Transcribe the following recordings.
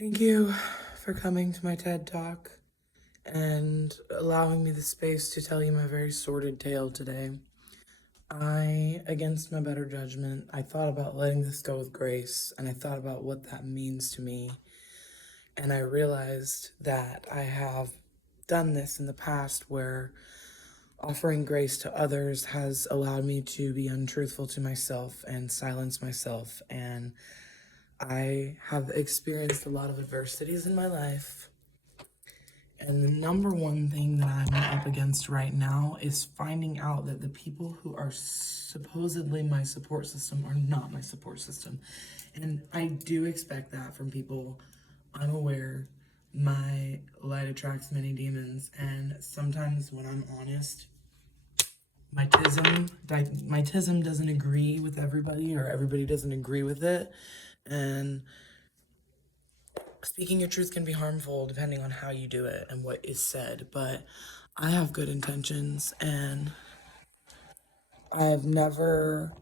Thank you for coming to my TED Talk and allowing me the space to tell you my very sordid tale today. Against my better judgment, I thought about letting this go with grace, and I thought about what that means to me. And I realized that I have done this in the past where offering grace to others has allowed me to be untruthful to myself and silence myself. And I have experienced a lot of adversities in my life. And the number one thing that I'm up against right now is finding out that the people who are supposedly my support system are not my support system. And I do expect that from people. I'm aware my light attracts many demons. And sometimes when I'm honest, my tism doesn't agree with everybody, or everybody doesn't agree with it. And speaking your truth can be harmful depending on how you do it and what is said, but I have good intentions, and I've never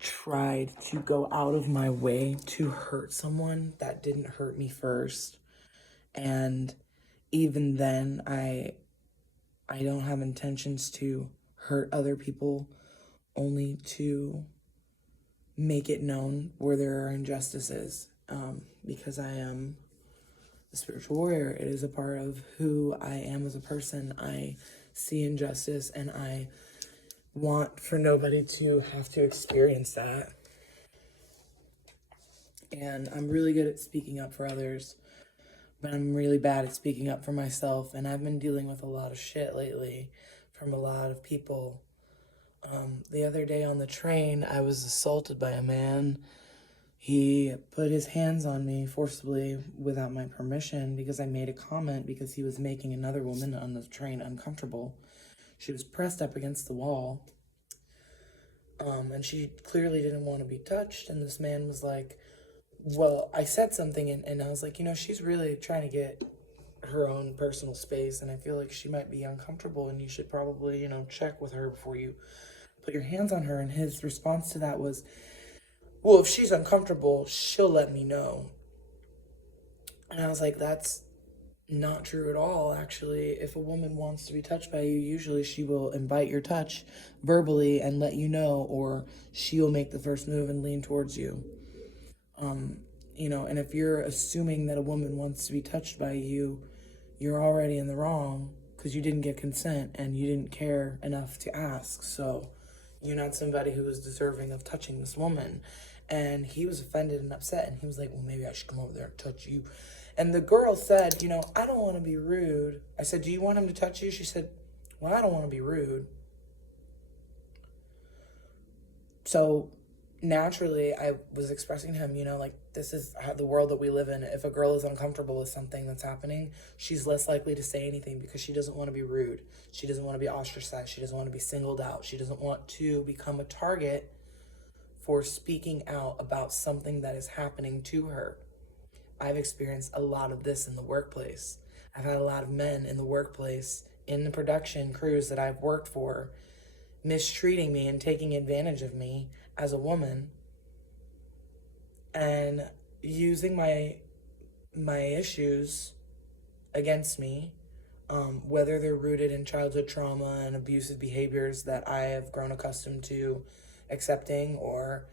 tried to go out of my way to hurt someone that didn't hurt me first. And even then, I don't have intentions to hurt other people, only to make it known where there are injustices, because I am a spiritual warrior. It is a part of who I am as a person. I see injustice, and I want for nobody to have to experience that. And I'm really good at speaking up for others, but I'm really bad at speaking up for myself. And I've been dealing with a lot of shit lately from a lot of people. The other day on the train, I was assaulted by a man. He put his hands on me forcibly without my permission because I made a comment because he was making another woman on the train uncomfortable. She was pressed up against the wall, and she clearly didn't want to be touched. And this man was like, well, I said something, and I was like, she's really trying to get her own personal space, and I feel like she might be uncomfortable, and you should probably, check with her before you put your hands on her. And his response to that was, well, if she's uncomfortable, she'll let me know. And I was like, that's not true at all, actually. If a woman wants to be touched by you, usually she will invite your touch verbally and let you know, or she'll make the first move and lean towards you. And if you're assuming that a woman wants to be touched by you, you're already in the wrong because you didn't get consent and you didn't care enough to ask. So you're not somebody who is deserving of touching this woman. And he was offended and upset, and he was like, well, maybe I should come over there and touch you. And the girl said, I don't want to be rude. I said, do you want him to touch you? She said, well, I don't want to be rude. So naturally, I was expressing to him, this is how the world that we live in. If a girl is uncomfortable with something that's happening, she's less likely to say anything because she doesn't want to be rude. She doesn't want to be ostracized. She doesn't want to be singled out. She doesn't want to become a target for speaking out about something that is happening to her. I've experienced a lot of this in the workplace. I've had a lot of men in the workplace, in the production crews that I've worked for, mistreating me and taking advantage of me as a woman, and using my issues against me, whether they're rooted in childhood trauma and abusive behaviors that I have grown accustomed to accepting, or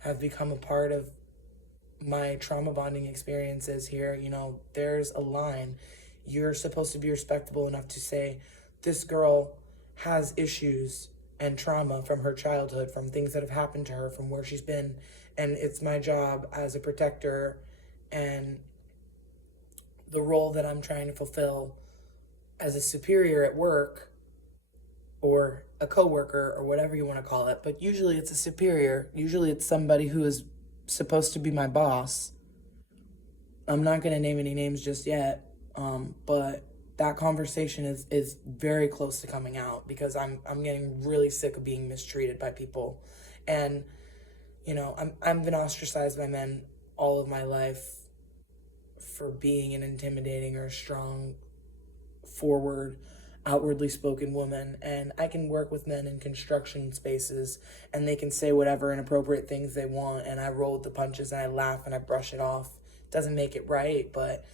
have become a part of my trauma bonding experiences here. There's a line. You're supposed to be respectable enough to say, this girl has issues and trauma from her childhood, from things that have happened to her, from where she's been, and it's my job as a protector and the role that I'm trying to fulfill as a superior at work, or a coworker, or whatever you want to call it. But usually it's a superior. Usually it's somebody who is supposed to be my boss. I'm not going to name any names just yet, but that conversation is very close to coming out because I'm getting really sick of being mistreated by people. And I've been ostracized by men all of my life for being an intimidating or strong, forward, outwardly spoken woman. And I can work with men in construction spaces, and they can say whatever inappropriate things they want, and I roll with the punches and I laugh and I brush it off doesn't make it right, but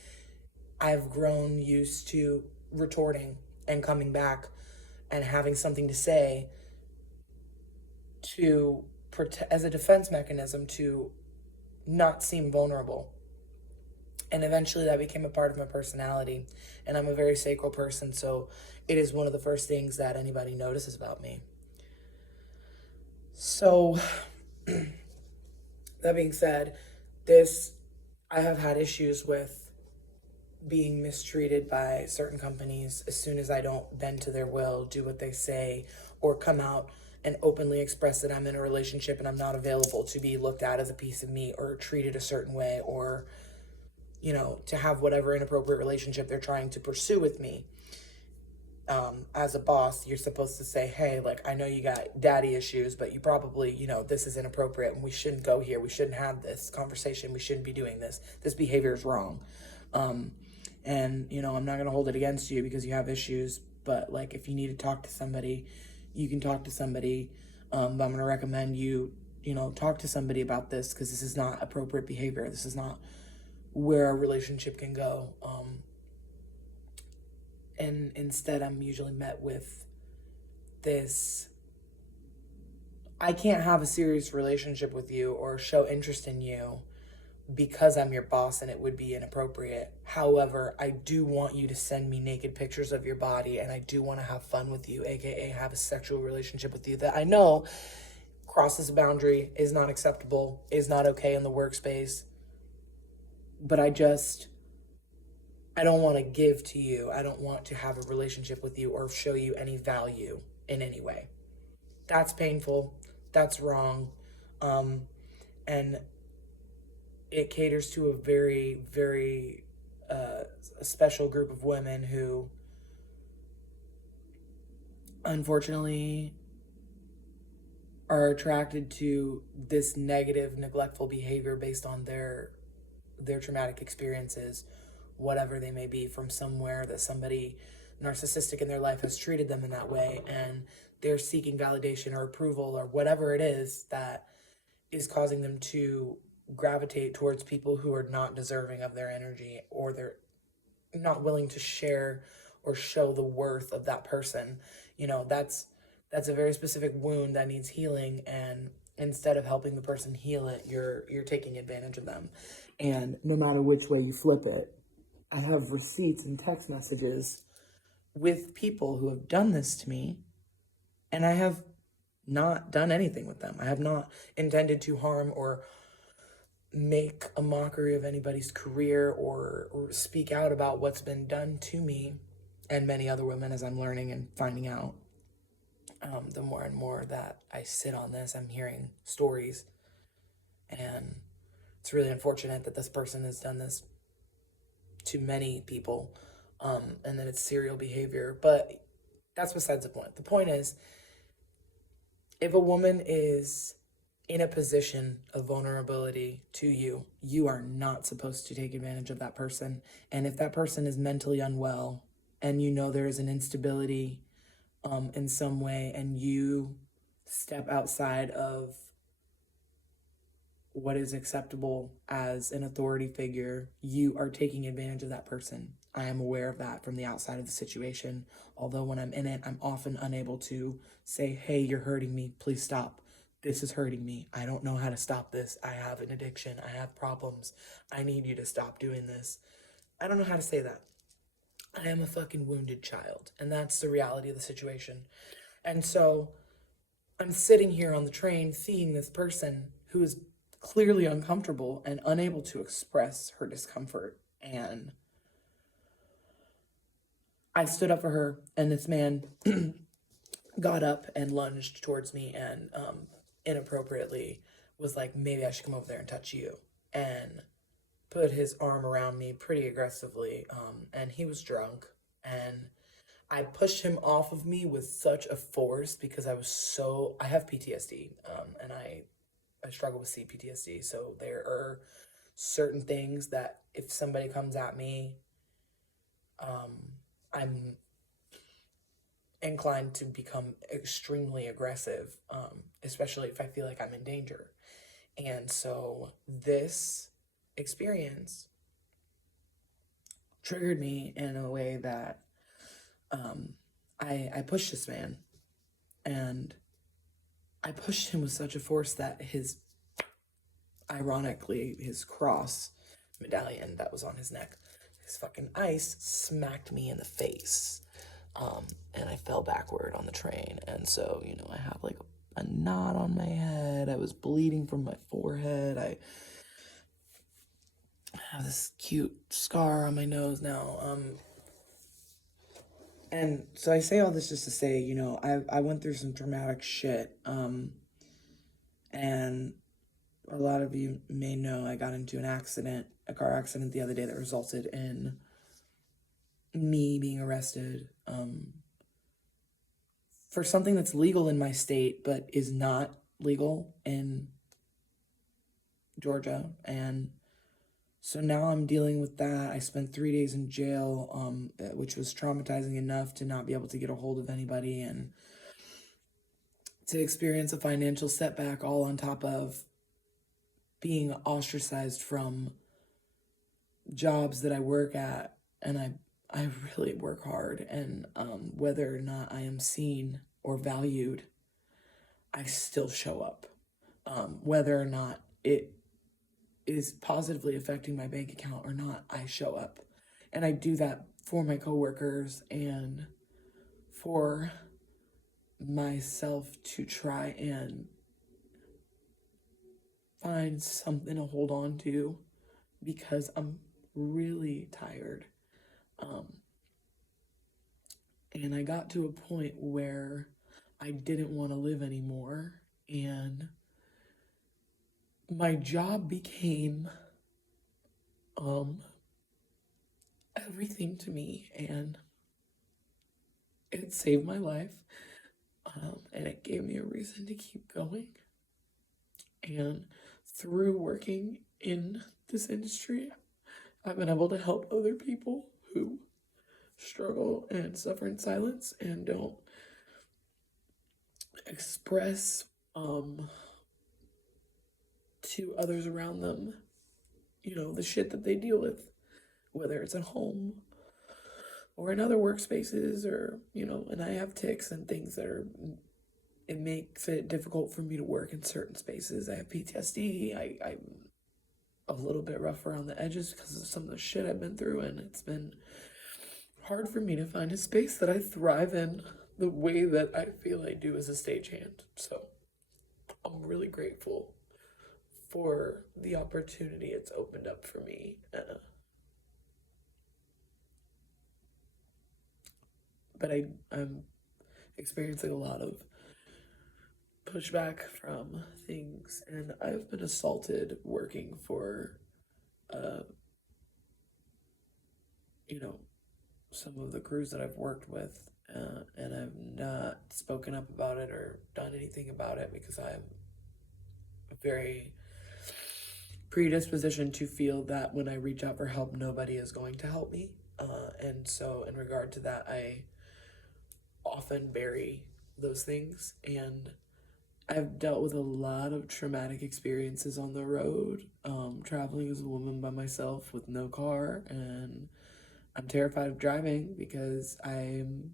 I've grown used to retorting and coming back and having something to say to protect, as a defense mechanism, to not seem vulnerable. And eventually that became a part of my personality. And I'm a very sacral person, so it is one of the first things that anybody notices about me. So, that being said, I have had issues with being mistreated by certain companies as soon as I don't bend to their will, do what they say, or come out and openly express that I'm in a relationship and I'm not available to be looked at as a piece of meat or treated a certain way, or, to have whatever inappropriate relationship they're trying to pursue with me. As a boss, you're supposed to say, hey, like, I know you got daddy issues, but you probably, this is inappropriate and we shouldn't go here. We shouldn't have this conversation. We shouldn't be doing this. This behavior is wrong. And, I'm not going to hold it against you because you have issues, but like, if you need to talk to somebody, you can talk to somebody. But I'm going to recommend you, talk to somebody about this, because this is not appropriate behavior. This is not where a relationship can go. And instead I'm usually met with this, I can't have a serious relationship with you or show interest in you because I'm your boss and it would be inappropriate. However, I do want you to send me naked pictures of your body, and I do want to have fun with you, aka have a sexual relationship with you that I know crosses a boundary, is not acceptable, is not okay in the workspace. But I don't want to give to you. I don't want to have a relationship with you or show you any value in any way. That's painful. That's wrong. And it caters to a very, very special group of women who, unfortunately, are attracted to this negative, neglectful behavior based on their traumatic experiences, whatever they may be, from somewhere that somebody narcissistic in their life has treated them in that way, and they're seeking validation or approval or whatever it is that is causing them to gravitate towards people who are not deserving of their energy, or they're not willing to share or show the worth of that person. That's a very specific wound that needs healing, and instead of helping the person heal it, you're taking advantage of them. And no matter which way you flip it, I have receipts and text messages with people who have done this to me, and I have not done anything with them. I have not intended to harm or make a mockery of anybody's career or speak out about what's been done to me and many other women, as I'm learning and finding out. The more and more that I sit on this, I'm hearing stories, and it's really unfortunate that this person has done this to many people, and that it's serial behavior, but that's besides the point. The point is, if a woman is in a position of vulnerability to you, you are not supposed to take advantage of that person. And if that person is mentally unwell and there is an instability in some way, and you step outside of what is acceptable as an authority figure, you are taking advantage of that person. I am aware of that from the outside of the situation, although when I'm in it, I'm often unable to say, hey, you're hurting me, please stop. This is hurting me. I don't know how to stop this. I have an addiction. I have problems. I need you to stop doing this. I don't know how to say that. I am a fucking wounded child, and that's the reality of the situation. And so I'm sitting here on the train seeing this person who is clearly uncomfortable and unable to express her discomfort. And I stood up for her, and this man got up and lunged towards me and inappropriately was like, maybe I should come over there and touch you, and put his arm around me pretty aggressively. And he was drunk, and I pushed him off of me with such a force because I have PTSD, and I struggle with CPTSD. So there are certain things that if somebody comes at me, I'm inclined to become extremely aggressive, especially if I feel like I'm in danger. And so this experience triggered me in a way that I pushed this man, and I pushed him with such a force that ironically, his cross medallion that was on his neck, his fucking ice smacked me in the face. And I fell backward on the train. And so, I have like a knot on my head. I was bleeding from my forehead. I have this cute scar on my nose now. And so I say all this just to say, I went through some traumatic shit. And a lot of you may know I got into a car accident the other day that resulted in me being arrested for something that's legal in my state but is not legal in Georgia. And so now I'm dealing with that. I spent 3 days in jail, which was traumatizing enough to not be able to get a hold of anybody and to experience a financial setback, all on top of being ostracized from jobs that I work at. And I really work hard, and whether or not I am seen or valued, I still show up. Whether or not it is positively affecting my bank account or not, I show up. And I do that for my coworkers and for myself to try and find something to hold on to, because I'm really tired. And I got to a point where I didn't want to live anymore, and my job became everything to me, and it saved my life, and it gave me a reason to keep going. And through working in this industry, I've been able to help other people who struggle and suffer in silence and don't express to others around them, the shit that they deal with, whether it's at home or in other workspaces, or, and I have tics and things it makes it difficult for me to work in certain spaces. I have PTSD. I'm a little bit rough around the edges because of some of the shit I've been through, and it's been hard for me to find a space that I thrive in the way that I feel I do as a stagehand. So I'm really grateful for the opportunity it's opened up for me. But I'm experiencing a lot of pushback from things, and I've been assaulted working for some of the crews that I've worked with, and I've not spoken up about it or done anything about it because I'm very predispositioned to feel that when I reach out for help, nobody is going to help me. And so in regard to that, I often bury those things, and I've dealt with a lot of traumatic experiences on the road, traveling as a woman by myself with no car, and I'm terrified of driving because I've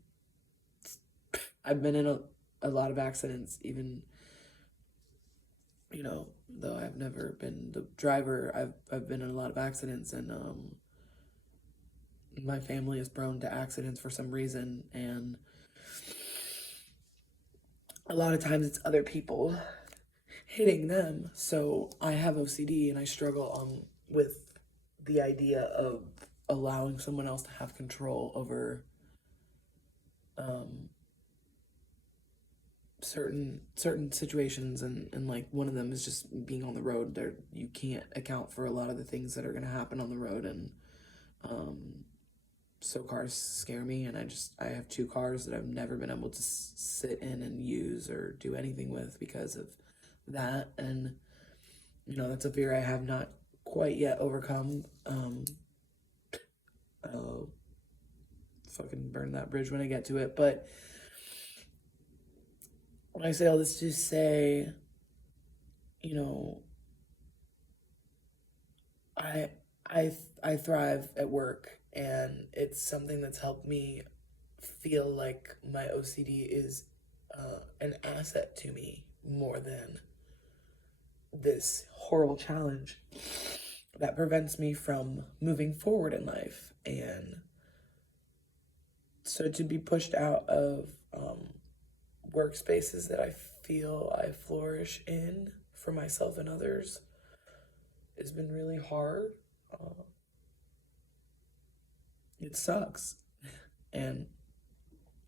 been in a lot of accidents, even, though I've never been the driver, I've been in a lot of accidents, and my family is prone to accidents for some reason, and a lot of times it's other people hitting them. So I have OCD, and I struggle with the idea of allowing someone else to have control over certain situations, and like one of them is just being on the road. There, you can't account for a lot of the things that are going to happen on the road, and so cars scare me, and I have 2 cars that I've never been able to sit in and use or do anything with because of that. And that's a fear I have not quite yet overcome. I'll fucking burn that bridge when I get to it. But when I say all this to say, I I thrive at work, and it's something that's helped me feel like my OCD is an asset to me more than this horrible challenge that prevents me from moving forward in life. And so to be pushed out of workspaces that I feel I flourish in for myself and others has been really hard. Uh, it sucks. And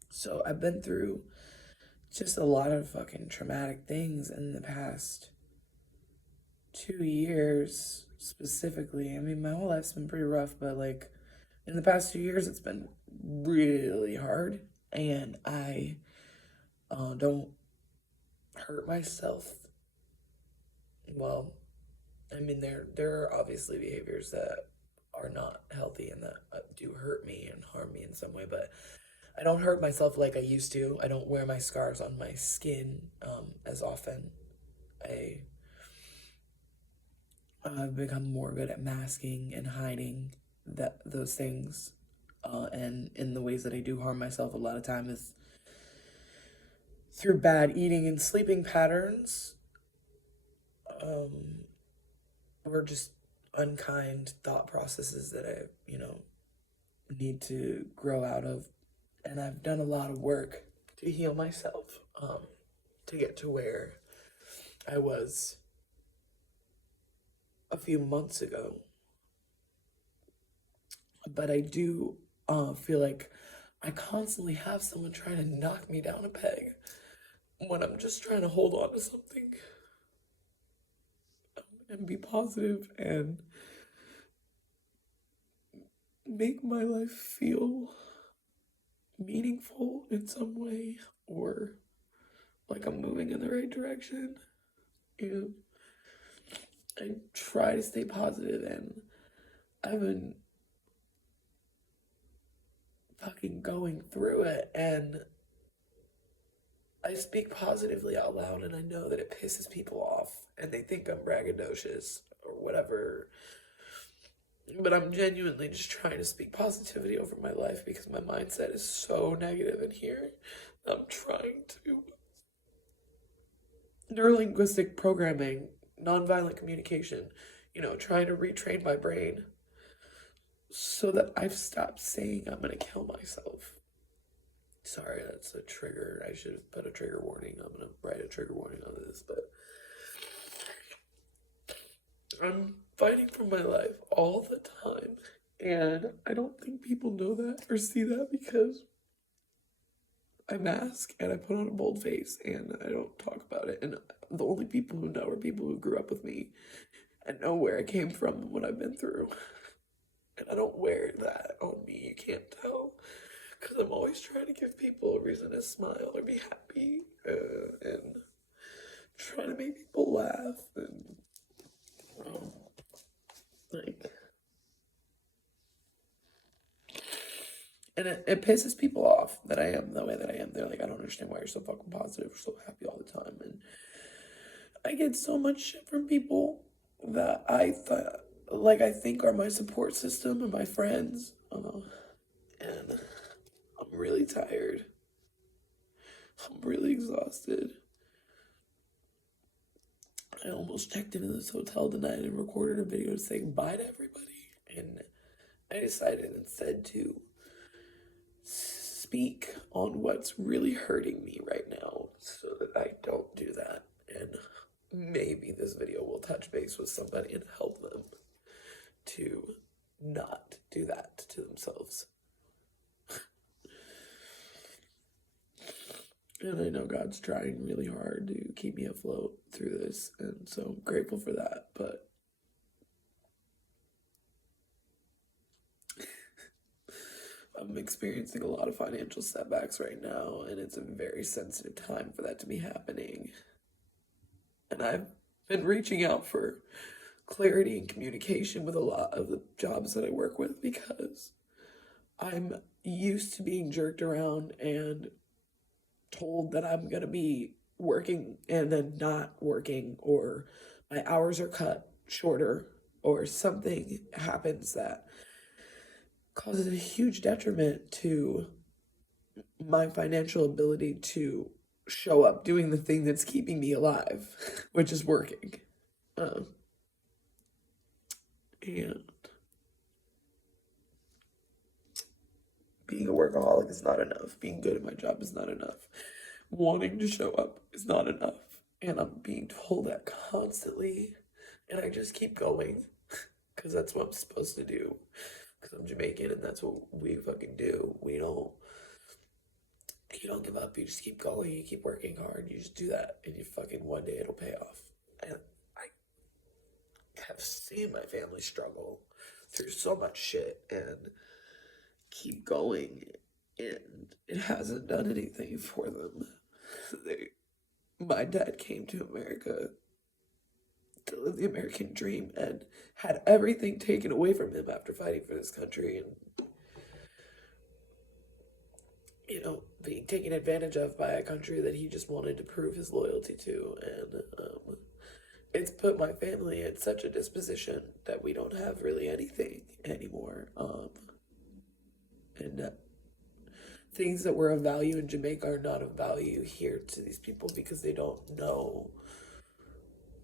so I've been through just a lot of fucking traumatic things in the past 2 years specifically. I mean, my whole life's been pretty rough, but like in the past 2 years, it's been really hard. And I don't hurt myself. Well, I mean, there are obviously behaviors that are not healthy and that do hurt me and harm me in some way, but I don't hurt myself like I used to. I don't wear my scars on my skin as often. I I've become more good at masking and hiding those things, and in the ways that I do harm myself a lot of time is through bad eating and sleeping patterns, um, or just unkind thought processes that I need to grow out of, and I've done a lot of work to heal myself, to get to where I was a few months ago. But I do feel like I constantly have someone trying to knock me down a peg when I'm just trying to hold on to something, and be positive and make my life feel meaningful in some way, or like I'm moving in the right direction. And I try to stay positive, and I've been fucking going through it, and I speak positively out loud, and I know that it pisses people off and they think I'm braggadocious or whatever. But I'm genuinely just trying to speak positivity over my life because my mindset is so negative in here. I'm trying to neurolinguistic programming, nonviolent communication, trying to retrain my brain so that I've stopped saying I'm gonna kill myself. Sorry, that's a trigger. I should have put a trigger warning. I'm gonna write a trigger warning on this, but I'm fighting for my life all the time. And I don't think people know that or see that because I mask and I put on a bold face and I don't talk about it. And the only people who know are people who grew up with me and know where I came from and what I've been through. And I don't wear that on me. You can't tell. Because I'm always trying to give people a reason to smile or be happy, and trying to make people laugh. And um, like, and it pisses people off that I am the way that I am. They're like, I don't understand why you're so fucking positive or so happy all the time. And I get so much shit from people that I think are my support system and my friends. And I'm really tired. I'm really exhausted. I almost checked into this hotel tonight and recorded a video saying bye to everybody. And I decided instead to speak on what's really hurting me right now so that I don't do that. And maybe this video will touch base with somebody and help them to not do that to themselves. And I know God's trying really hard to keep me afloat through this, and so I'm grateful for that. But I'm experiencing a lot of financial setbacks right now, and it's a very sensitive time for that to be happening. And I've been reaching out for clarity and communication with a lot of the jobs that I work with because I'm used to being jerked around and told that I'm going to be working and then not working, or my hours are cut shorter or something happens that causes a huge detriment to my financial ability to show up doing the thing that's keeping me alive, which is working. Um, and being a workaholic is not enough. Being good at my job is not enough. Wanting to show up is not enough. And I'm being told that constantly. And I just keep going because that's what I'm supposed to do. Because I'm Jamaican and that's what we fucking do. You don't give up. You just keep going. You keep working hard. You just do that. And you fucking one day it'll pay off. And I have seen my family struggle through so much shit and keep going. And it hasn't done anything for them. My dad came to America to live the American dream and had everything taken away from him after fighting for this country and, being taken advantage of by a country that he just wanted to prove his loyalty to. And it's put my family in such a disposition that we don't have really anything anymore. And things that were of value in Jamaica are not of value here to these people because they don't know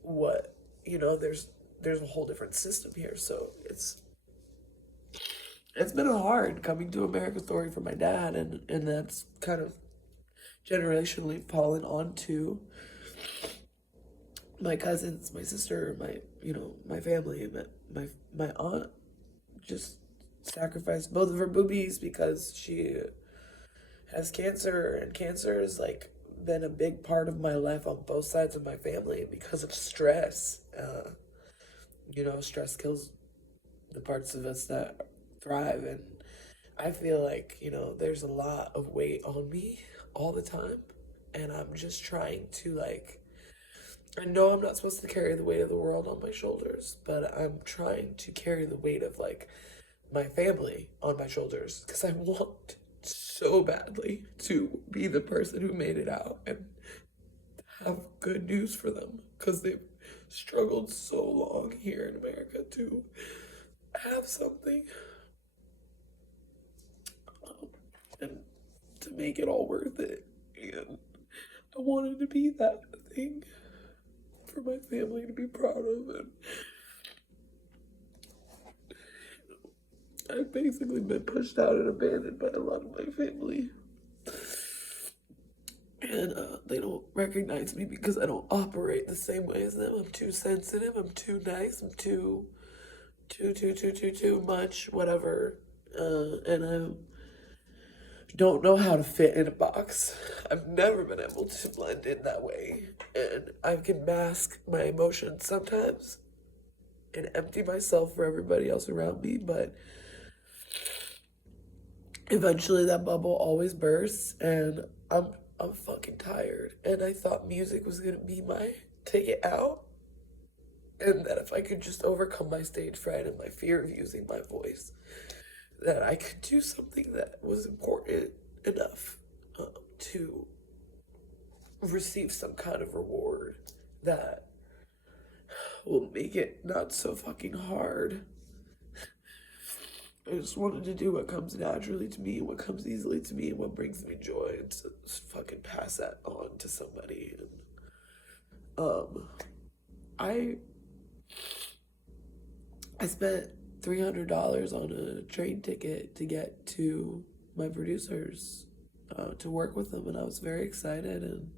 what, there's a whole different system here. So it's been a hard coming to America story for my dad, and that's kind of generationally fallen onto my cousins, my sister, my family. My aunt just sacrificed both of her boobies because she has cancer, and cancer has like been a big part of my life on both sides of my family because of stress. Stress kills the parts of us that thrive, and I feel like there's a lot of weight on me all the time, and I'm just trying to I know I'm not supposed to carry the weight of the world on my shoulders, but I'm trying to carry the weight of my family on my shoulders because I want so badly to be the person who made it out and have good news for them because they've struggled so long here in America to have something and to make it all worth it. And I wanted to be that thing for my family to be proud of. And I've basically been pushed out and abandoned by a lot of my family. And they don't recognize me because I don't operate the same way as them. I'm too sensitive. I'm too nice. I'm too much, whatever. And I don't know how to fit in a box. I've never been able to blend in that way. And I can mask my emotions sometimes and empty myself for everybody else around me, but eventually that bubble always bursts, and I'm fucking tired. And I thought music was gonna be my ticket out, and that if I could just overcome my stage fright and my fear of using my voice, that I could do something that was important enough to receive some kind of reward that will make it not so fucking hard. I just wanted to do what comes naturally to me, what comes easily to me, and what brings me joy, and to fucking pass that on to somebody. And I I spent $300 on a train ticket to get to my producers to work with them, and I was very excited. And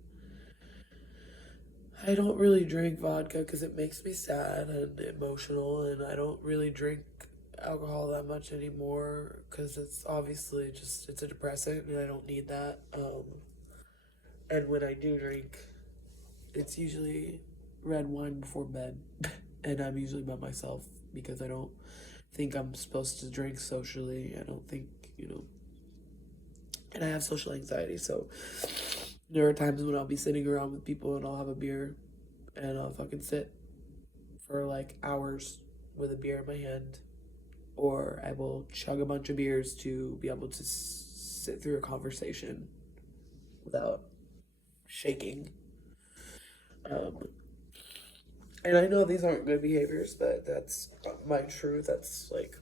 I don't really drink vodka because it makes me sad and emotional, and I don't really drink alcohol that much anymore because it's obviously just it's a depressant and I don't need that. And when I do drink, it's usually red wine before bed, and I'm usually by myself because I don't think I'm supposed to drink socially. I don't think and I have social anxiety, so there are times when I'll be sitting around with people and I'll have a beer and I'll fucking sit for like hours with a beer in my hand, or I will chug a bunch of beers to be able to sit through a conversation without shaking. Um, And I know these aren't good behaviors, but that's my truth. That's like,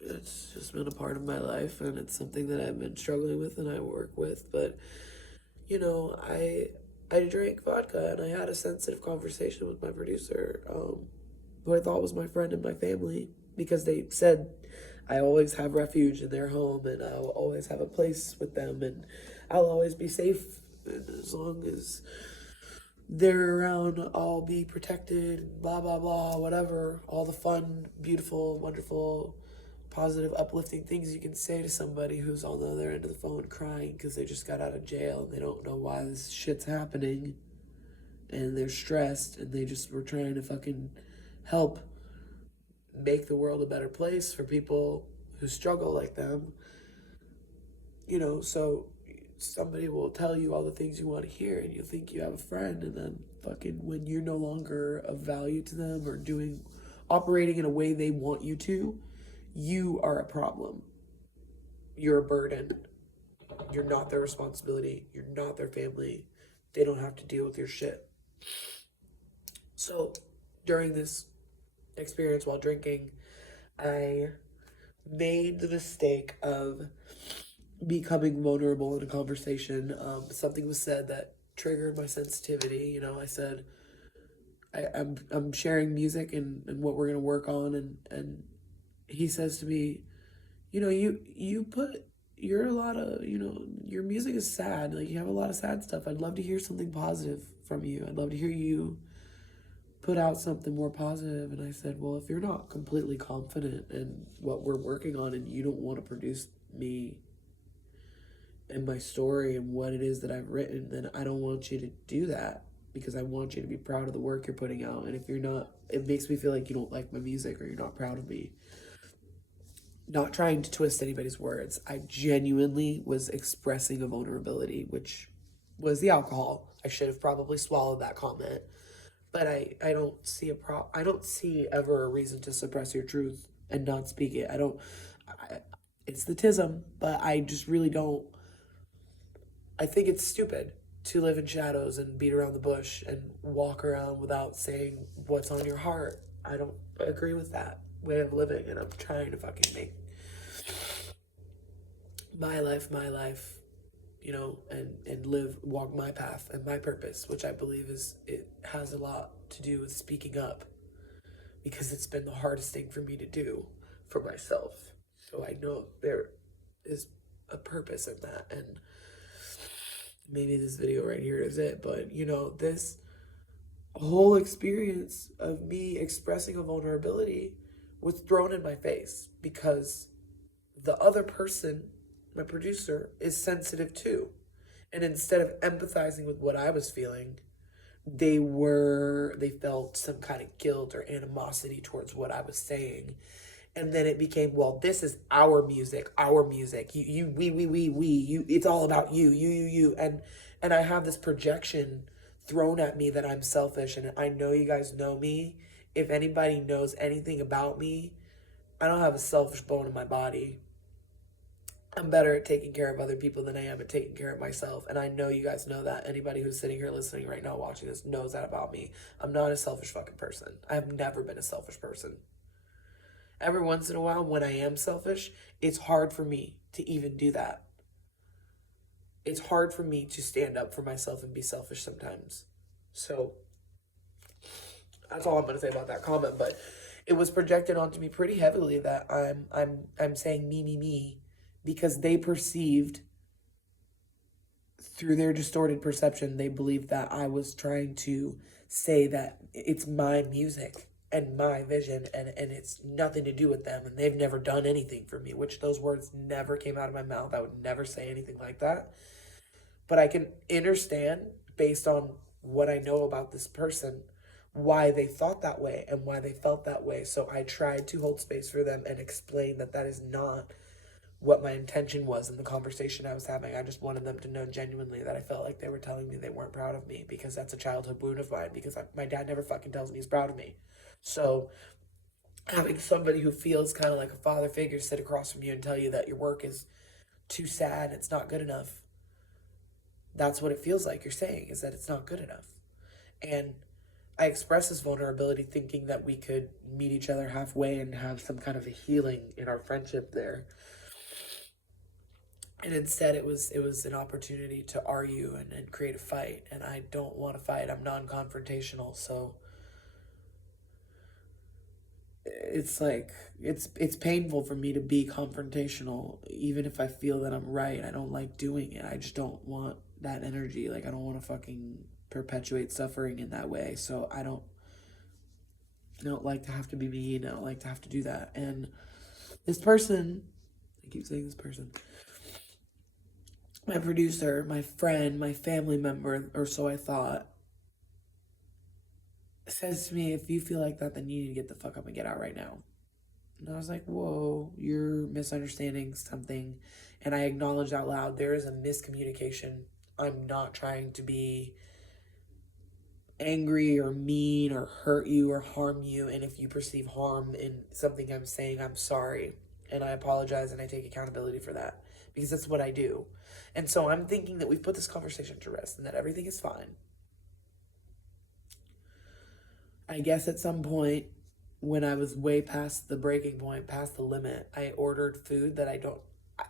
it's just been a part of my life, and it's something that I've been struggling with and I work with. But you know, I drank vodka and I had a sensitive conversation with my producer, who I thought was my friend and my family, because they said I always have refuge in their home and I'll always have a place with them and I'll always be safe, and as long as they're around, I'll be protected, blah, blah, blah, whatever. All the fun, beautiful, wonderful, positive, uplifting things you can say to somebody who's on the other end of the phone crying because they just got out of jail and they don't know why this shit's happening and they're stressed and they just were trying to fucking help make the world a better place for people who struggle like them. You know, so somebody will tell you all the things you want to hear and you think you have a friend, and then fucking when you're no longer of value to them or operating in a way they want you to, you are a problem. You're a burden. You're not their responsibility. You're not their family. They don't have to deal with your shit. So during this experience while drinking, I made the mistake of becoming vulnerable in a conversation. Something was said that triggered my sensitivity. You know, I said I'm sharing music and what we're gonna work on, and he says to me, you know, you're a lot of, you know, your music is sad. Like, you have a lot of sad stuff. I'd love to hear something positive from you. I'd love to hear you put out something more positive. And I said, well, if you're not completely confident in what we're working on and you don't want to produce me and my story and what it is that I've written, then I don't want you to do that, because I want you to be proud of the work you're putting out. And if you're not, it makes me feel like you don't like my music or you're not proud of me. Not trying to twist anybody's words. I genuinely was expressing a vulnerability, which was the alcohol. I should have probably swallowed that comment. But I don't see I don't see ever a reason to suppress your truth and not speak it. It's the tism, but I just really don't. I think it's stupid to live in shadows and beat around the bush and walk around without saying what's on your heart. I don't agree with that way of living, and I'm trying to fucking make my life, you know, and walk my path and my purpose, which I believe it has a lot to do with speaking up, because it's been the hardest thing for me to do for myself. So I know there is a purpose in that, and maybe this video right here is it, but you know, this whole experience of me expressing a vulnerability was thrown in my face because the other person, my producer, is sensitive too. And instead of empathizing with what I was feeling, they felt some kind of guilt or animosity towards what I was saying. And then it became, well, this is our music, we, it's all about you. And I have this projection thrown at me that I'm selfish. And I know you guys know me. If anybody knows anything about me, I don't have a selfish bone in my body. I'm better at taking care of other people than I am at taking care of myself. And I know you guys know that. Anybody who's sitting here listening right now, watching this, knows that about me. I'm not a selfish fucking person. I've never been a selfish person. Every once in a while, when I am selfish, it's hard for me to even do that. It's hard for me to stand up for myself and be selfish sometimes. So that's all I'm gonna say about that comment. But it was projected onto me pretty heavily that I'm saying me, because they perceived, through their distorted perception, they believed that I was trying to say that it's my music and my vision, and it's nothing to do with them, and they've never done anything for me, which those words never came out of my mouth. I would never say anything like that. But I can understand, based on what I know about this person, why they thought that way and why they felt that way. So I tried to hold space for them and explain that that is not what my intention was in the conversation I was having. I just wanted them to know genuinely that I felt like they were telling me they weren't proud of me, because that's a childhood wound of mine, because my dad never fucking tells me he's proud of me. So having somebody who feels kind of like a father figure sit across from you and tell you that your work is too sad, it's not good enough, that's what it feels like you're saying, is that it's not good enough. And I expressed this vulnerability thinking that we could meet each other halfway and have some kind of a healing in our friendship there. And instead it was an opportunity to argue and create a fight, and I don't want to fight. I'm non-confrontational, so it's like it's painful for me to be confrontational even if I feel that I'm right. I don't like doing it. I just don't want that energy. Like I don't want to fucking perpetuate suffering in that way. So I don't like to have to be mean. I don't like to have to do that. And this person, I keep saying this person, my producer, my friend, my family member, or so I thought, says to me, if you feel like that, then you need to get the fuck up and get out right now. And I was like, whoa, you're misunderstanding something. And I acknowledged out loud, there is a miscommunication. I'm not trying to be angry or mean or hurt you or harm you. And if you perceive harm in something I'm saying, I'm sorry. And I apologize and I take accountability for that because that's what I do. And so I'm thinking that we've put this conversation to rest and that everything is fine. I guess at some point when I was way past the breaking point, past the limit, I ordered food that I don't.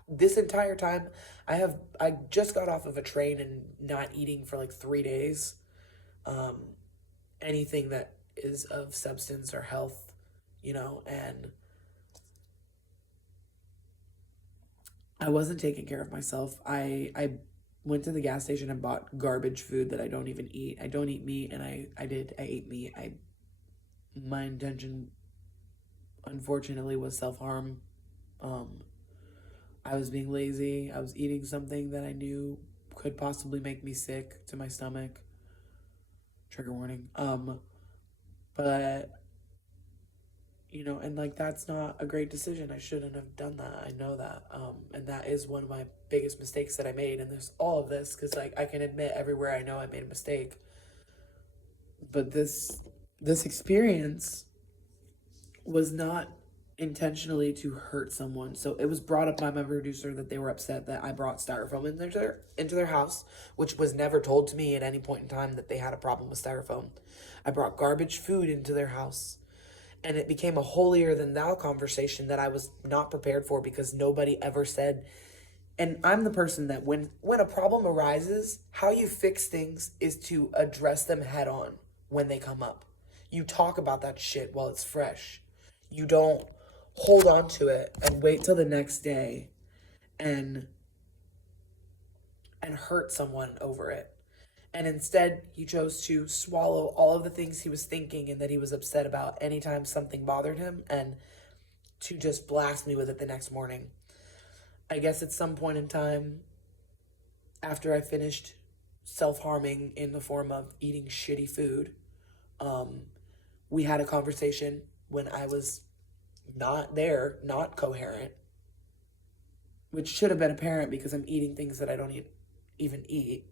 This entire time, I just got off of a train and not eating for like 3 days. Anything that is of substance or health, and I wasn't taking care of myself. I went to the gas station and bought garbage food that I don't even eat. I don't eat meat, and I ate meat. My intention, unfortunately, was self-harm. I was being lazy. I was eating something that I knew could possibly make me sick to my stomach. Trigger warning. But and like that's not a great decision. I shouldn't have done that. I know that. And that is one of my biggest mistakes that I made. And there's all of this because like I can admit everywhere I know I made a mistake. But this experience was not intentionally to hurt someone. So it was brought up by my producer that they were upset that I brought styrofoam into their house, which was never told to me at any point in time that they had a problem with styrofoam. I brought garbage food into their house. And it became a holier than thou conversation that I was not prepared for because nobody ever said. And I'm the person that when a problem arises, how you fix things is to address them head on when they come up. You talk about that shit while it's fresh. You don't hold on to it and wait till the next day and hurt someone over it. And instead, he chose to swallow all of the things he was thinking and that he was upset about anytime something bothered him and to just blast me with it the next morning. I guess at some point in time, after I finished self-harming in the form of eating shitty food, we had a conversation when I was not there, not coherent, which should have been apparent because I'm eating things that I don't even eat.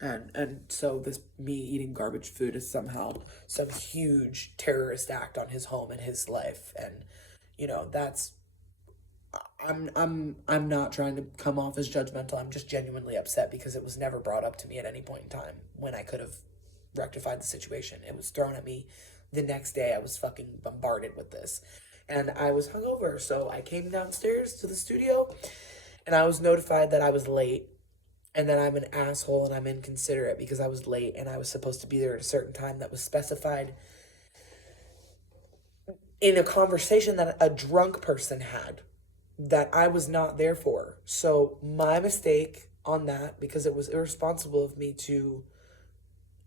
And so this me eating garbage food is somehow some huge terrorist act on his home and his life. And, that's, I'm not trying to come off as judgmental. I'm just genuinely upset because it was never brought up to me at any point in time when I could have rectified the situation. It was thrown at me the next day. I was fucking bombarded with this. And I was hungover, so I came downstairs to the studio and I was notified that I was late and that I'm an asshole and I'm inconsiderate because I was late and I was supposed to be there at a certain time that was specified in a conversation that a drunk person had that I was not there for. So my mistake on that, because it was irresponsible of me to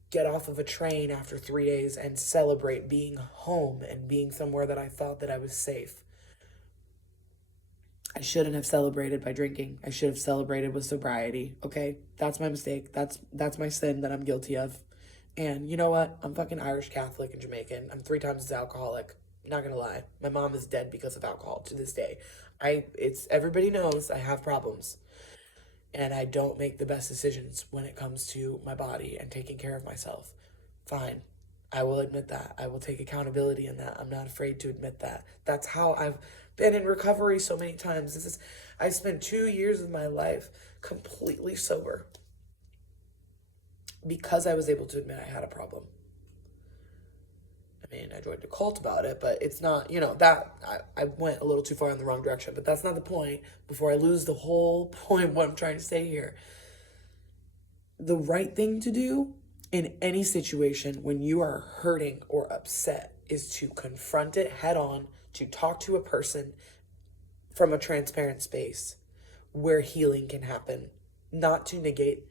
get off of a train after 3 days and celebrate being home and being somewhere that I thought that I was safe. I shouldn't have celebrated by drinking. I should have celebrated with sobriety. Okay, that's my mistake. That's my sin that I'm guilty of. And you know what? I'm fucking Irish Catholic and Jamaican. I'm 3 times as alcoholic. Not gonna lie. My mom is dead because of alcohol to this day. Everybody knows I have problems. And I don't make the best decisions when it comes to my body and taking care of myself. Fine. I will admit that. I will take accountability in that. I'm not afraid to admit that. That's how I've been in recovery so many times. I spent 2 years of my life completely sober. because I was able to admit I had a problem. I mean, I joined a cult about it, but it's not, that I went a little too far in the wrong direction, but that's not the point. Before I lose the whole point, what I'm trying to say here, the right thing to do in any situation when you are hurting or upset is to confront it head on, to talk to a person from a transparent space where healing can happen, not to negate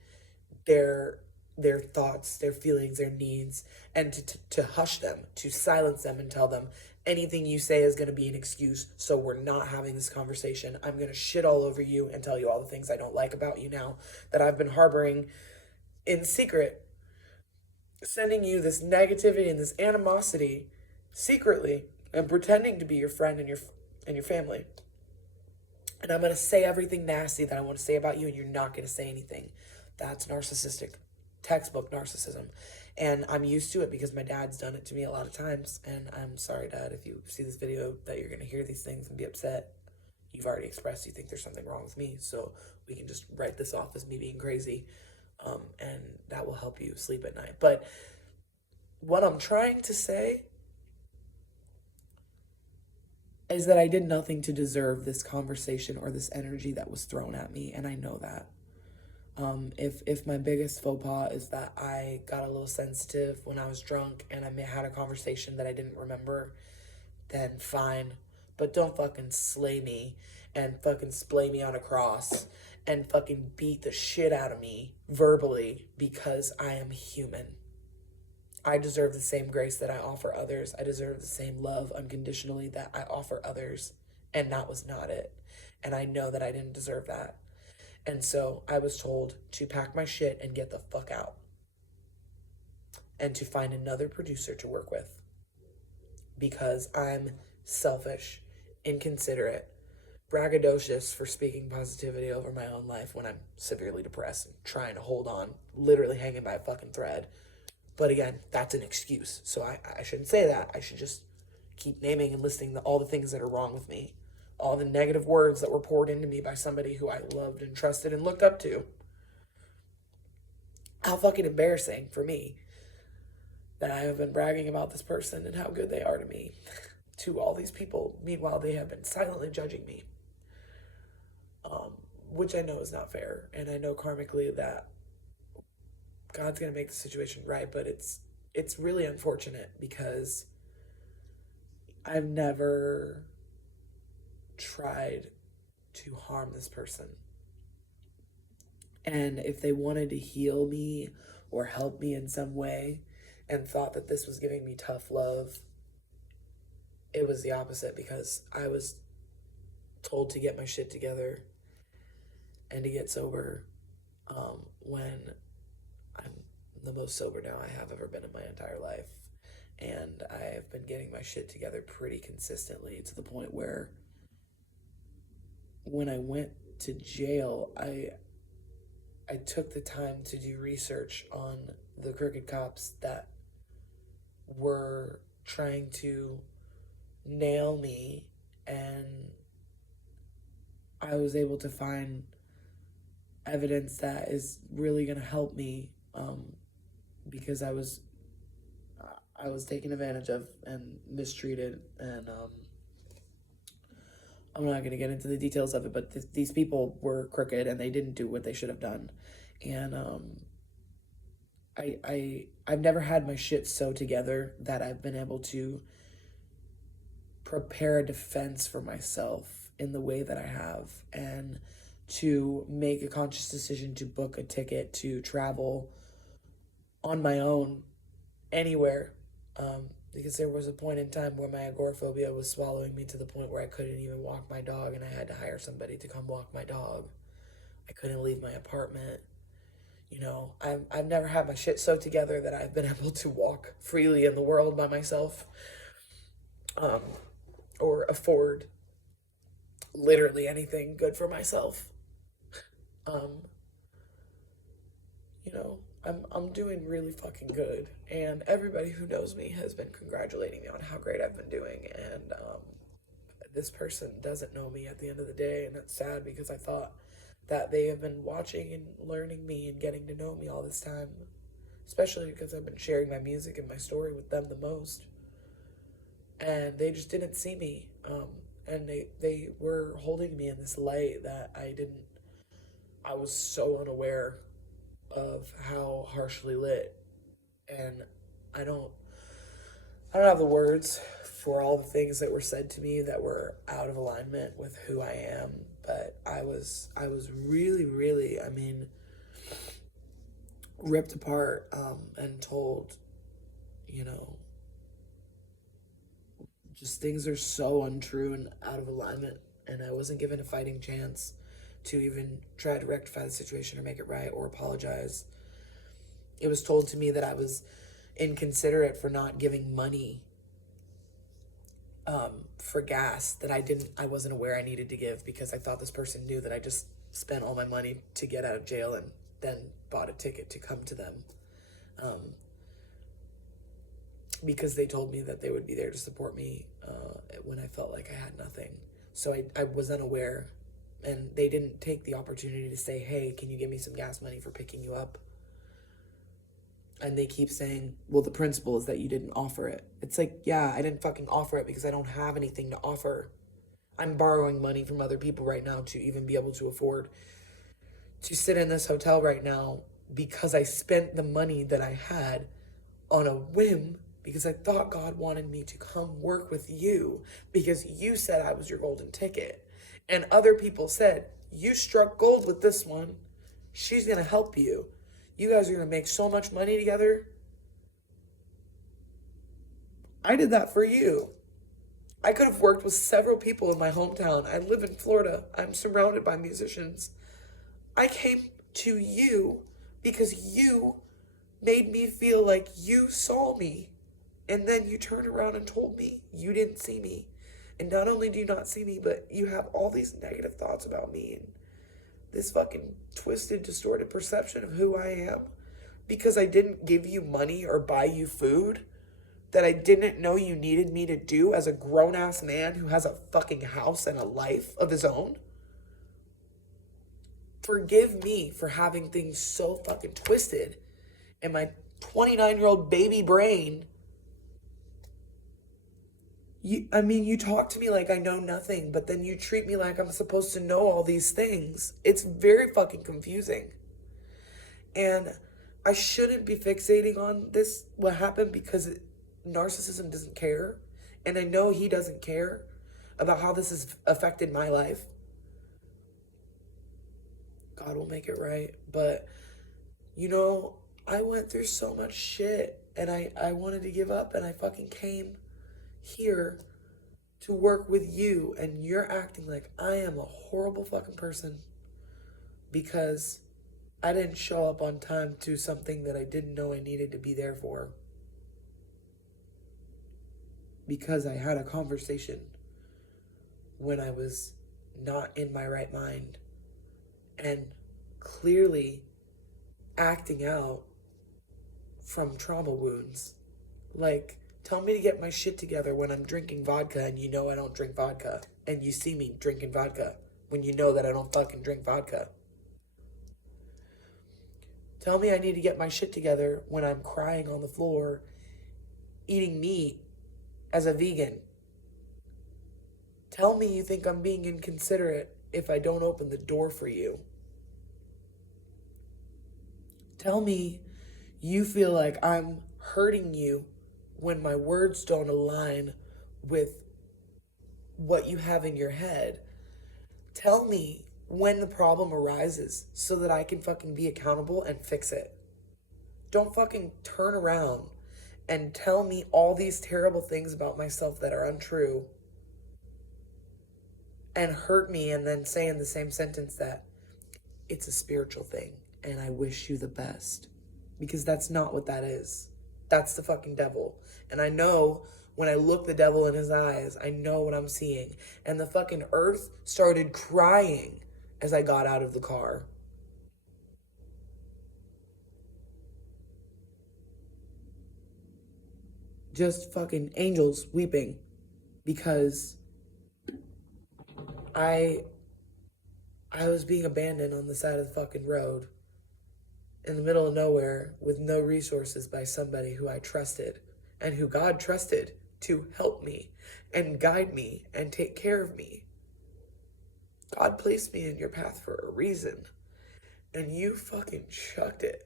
their thoughts, their feelings, their needs, and to hush them, to silence them and tell them anything you say is going to be an excuse, so we're not having this conversation. I'm going to shit all over you and tell you all the things I don't like about you now that I've been harboring in secret, sending you this negativity and this animosity secretly and pretending to be your friend and your family. And I'm going to say everything nasty that I want to say about you, and you're not going to say anything. That's narcissistic, textbook narcissism. And I'm used to it because my dad's done it to me a lot of times. And I'm sorry, Dad, if you see this video, that you're going to hear these things and be upset. You've already expressed you think there's something wrong with me, so we can just write this off as me being crazy. And that will help you sleep at night. But what I'm trying to say is that I did nothing to deserve this conversation or this energy that was thrown at me, and I know that. If my biggest faux pas is that I got a little sensitive when I was drunk and I had a conversation that I didn't remember, then fine. But don't fucking slay me and fucking splay me on a cross and fucking beat the shit out of me verbally because I am human. I deserve the same grace that I offer others. I deserve the same love unconditionally that I offer others. And that was not it. And I know that I didn't deserve that. And so I was told to pack my shit and get the fuck out. And to find another producer to work with. Because I'm selfish, inconsiderate, braggadocious for speaking positivity over my own life when I'm severely depressed and trying to hold on, literally hanging by a fucking thread. But again, that's an excuse. So I shouldn't say that. I should just keep naming and listing all the things that are wrong with me. All the negative words that were poured into me by somebody who I loved and trusted and looked up to. How fucking embarrassing for me that I have been bragging about this person and how good they are to me to all these people. Meanwhile, they have been silently judging me. Which I know is not fair. And I know karmically that God's going to make the situation right, but it's really unfortunate because I've never tried to harm this person. And if they wanted to heal me or help me in some way and thought that this was giving me tough love, it was the opposite, because I was told to get my shit together and to get sober when I'm the most sober now I have ever been in my entire life. And I have been getting my shit together pretty consistently to the point where when I went to jail, I took the time to do research on the crooked cops that were trying to nail me, and I was able to find evidence that is really going to help me, because I was taken advantage of and mistreated, and I'm not going to get into the details of it, but these people were crooked and they didn't do what they should have done. And I've never had my shit so together that I've been able to prepare a defense for myself in the way that I have, and to make a conscious decision to book a ticket to travel on my own anywhere. Because there was a point in time where my agoraphobia was swallowing me to the point where I couldn't even walk my dog, and I had to hire somebody to come walk my dog. I couldn't leave my apartment. I've never had my shit so together that I've been able to walk freely in the world by myself, or afford literally anything good for myself. I'm doing really fucking good, and everybody who knows me has been congratulating me on how great I've been doing, and this person doesn't know me at the end of the day, and it's sad because I thought that they have been watching and learning me and getting to know me all this time, especially because I've been sharing my music and my story with them the most. And they just didn't see me. And they were holding me in this light that I was so unaware of how harshly lit. And I don't, I don't have the words for all the things that were said to me that were out of alignment with who I am. But I was really, really, I mean, ripped apart, and told, you know, just things are so untrue and out of alignment. And I wasn't given a fighting chance to even try to rectify the situation or make it right or apologize. It was told to me that I was inconsiderate for not giving money, for gas that I wasn't aware I needed to give, because I thought this person knew that I just spent all my money to get out of jail and then bought a ticket to come to them. Because they told me that they would be there to support me when I felt like I had nothing. So I was unaware, and they didn't take the opportunity to say, hey, can you give me some gas money for picking you up? And they keep saying, well, the principle is that you didn't offer it. It's like, yeah, I didn't fucking offer it because I don't have anything to offer. I'm borrowing money from other people right now to even be able to afford to sit in this hotel right now, because I spent the money that I had on a whim, because I thought God wanted me to come work with you because you said I was your golden ticket. And other people said, you struck gold with this one. She's going to help you. You guys are going to make so much money together. I did that for you. I could have worked with several people in my hometown. I live in Florida. I'm surrounded by musicians. I came to you because you made me feel like you saw me. And then you turned around and told me you didn't see me. And not only do you not see me, but you have all these negative thoughts about me and this fucking twisted, distorted perception of who I am because I didn't give you money or buy you food that I didn't know you needed me to do as a grown-ass man who has a fucking house and a life of his own. Forgive me for having things so fucking twisted in my 29-year-old baby brain. You talk to me like I know nothing, but then you treat me like I'm supposed to know all these things. It's very fucking confusing. And I shouldn't be fixating on this, what happened, because narcissism doesn't care. And I know he doesn't care about how this has affected my life. God will make it right. But, I went through so much shit, and I wanted to give up, and I fucking came here to work with you, and you're acting like I am a horrible fucking person because I didn't show up on time to something that I didn't know I needed to be there for, because I had a conversation when I was not in my right mind and clearly acting out from trauma wounds. Like, tell me to get my shit together when I'm drinking vodka and you know I don't drink vodka. And you see me drinking vodka when you know that I don't fucking drink vodka. Tell me I need to get my shit together when I'm crying on the floor, eating meat as a vegan. Tell me you think I'm being inconsiderate if I don't open the door for you. Tell me you feel like I'm hurting you when my words don't align with what you have in your head. Tell me when the problem arises so that I can fucking be accountable and fix it. Don't fucking turn around and tell me all these terrible things about myself that are untrue and hurt me, and then say in the same sentence that it's a spiritual thing and I wish you the best. Because that's not what that is. That's the fucking devil. And I know when I look the devil in his eyes, I know what I'm seeing. And the fucking earth started crying as I got out of the car. Just fucking angels weeping because I was being abandoned on the side of the fucking road. in the middle of nowhere with no resources by somebody who I trusted and who God trusted to help me and guide me and take care of me. God placed me in your path for a reason, and you fucking chucked it.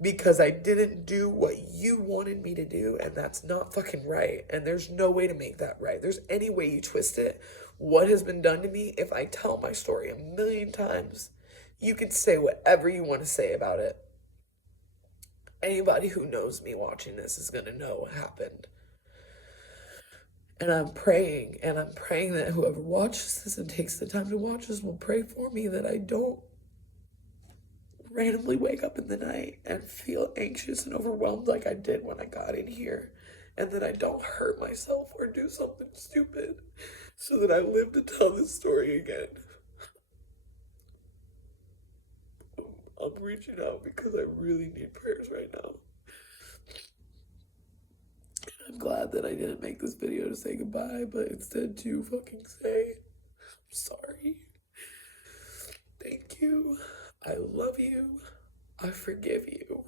Because I didn't do what you wanted me to do, and that's not fucking right. And there's no way to make that right. There's any way you twist it. What has been done to me, if I tell my story a million times, you can say whatever you want to say about it. Anybody who knows me watching this is going to know what happened. And I'm praying that whoever watches this and takes the time to watch this will pray for me, that I don't randomly wake up in the night and feel anxious and overwhelmed like I did when I got in here, and that I don't hurt myself or do something stupid so that I live to tell this story again. I'm reaching out because I really need prayers right now. I'm glad that I didn't make this video to say goodbye, but instead to fucking say, I'm sorry. Thank you. I love you. I forgive you.